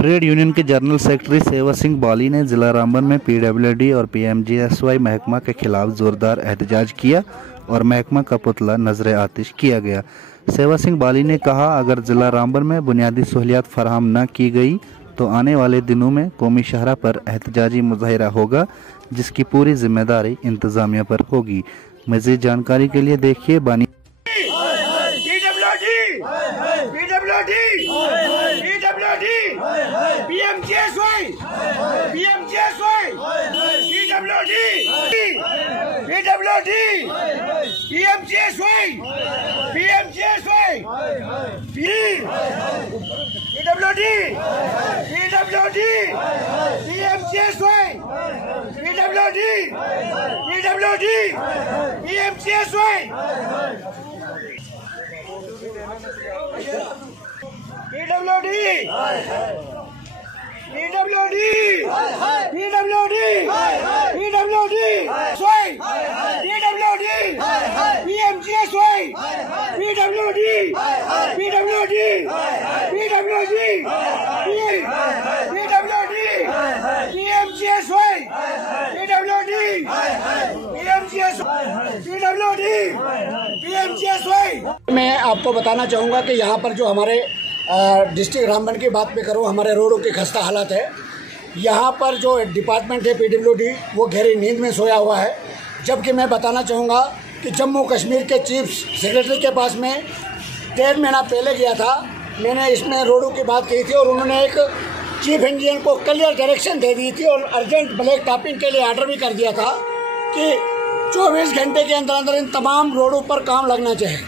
Trade union के general secretary सेवा सिंह बाली ने जिला रामबन में पीडब्ल्यूडी और पीएमजीएसवाई महकमा के खिलाफ जोरदार एहतजाज किया और महकमा का पुतला नजर आतिश किया गया। सेवा सिंह बाली ने कहा, अगर जिला रामबन में बुनियादी सहूलियात फराहम न की गई तो आने वाले दिनों में कौमी शहरा पर एहतजाजी मुजाहिरा होगा, जिसकी पूरी जिम्मेदारी इंतजामिया पर होगी। मजीद जानकारी के लिए देखिए बानी मैं आपको बताना चाहूँगा कि यहाँ पर जो हमारे डिस्ट्रिक्ट रामबन की बात पे करूँ, हमारे रोडों की खस्ता हालत है। यहाँ पर जो डिपार्टमेंट है पीडब्ल्यूडी वो गहरी नींद में सोया हुआ है। जबकि मैं बताना चाहूँगा कि जम्मू कश्मीर के चीफ सेक्रेटरी के पास में 1.5 महीना पहले गया था, मैंने इसमें रोडों की बात की थी और उन्होंने एक चीफ इंजीनियर को क्लियर डायरेक्शन दे दी थी और अर्जेंट ब्लैक टॉपिंग के लिए ऑर्डर भी कर दिया था कि 24 घंटे के अंदर अंदर इन तमाम रोडों पर काम लगना चाहिए।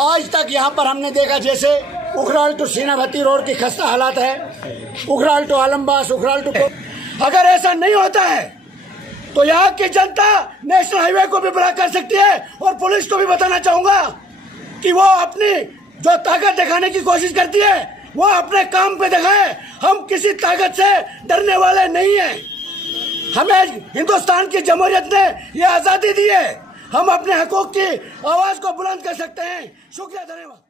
आज तक यहाँ पर हमने देखा जैसे उखराल टू सीनाभट्टी रोड की खस्ता हालात है, उखराल टू आलमबाग, उखराल टू अगर ऐसा नहीं होता है तो यहाँ की जनता नेशनल हाईवे को भी ब्लॉक कर सकती है। और पुलिस को भी बताना चाहूंगा कि वो अपनी जो ताकत दिखाने की कोशिश करती है वो अपने काम पे दिखाए। हम किसी ताकत से डरने वाले नहीं हैं। हमें हिंदुस्तान की जमहूरियत ने ये आजादी दी है, हम अपने हकूक की आवाज को बुलंद कर सकते हैं। शुक्रिया, धन्यवाद।